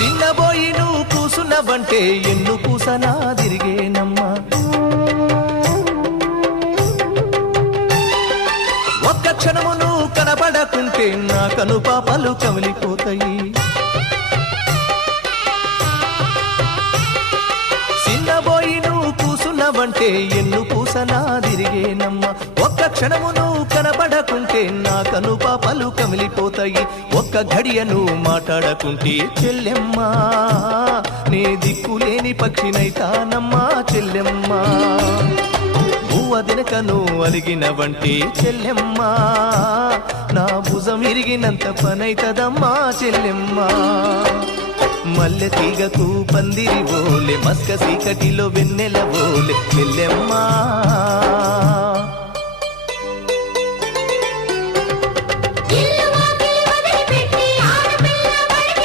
చిన్నబోయి నువ్వు కూసున్నవంటే ఎన్ను కూసనా తిరిగేనమ్మా. ఒక్క క్షణము నువ్వు కనబడకుంటే నా కను పాపలు కమిలిపోతాయి. చిన్నబోయి నువ్వు కూసున్నవంటే ఎన్ను కూసనా తిరిగేనమ్మా. ఒక్క క్షణము నువ్వు కనబడకుంటే నా కను పాపలు కమిలిపోతాయి. ఒక్క గడియ నువ్వు మాట్లాడకుంటే చెల్లెమ్మా నే దిక్కులేని పక్షినైతానమ్మా చెల్లెమ్మా. నువ్వు అదినక నువ్వు అలిగినవంటే చెల్లెమ్మా నా భుజం ఇరిగినంత పనైతదమ్మా చెల్లెమ్మా. మల్లె తీగకు పందిరి ఓలే మస్క సీకటిలో వెన్నెల ఓలే చెల్లెమ్మా.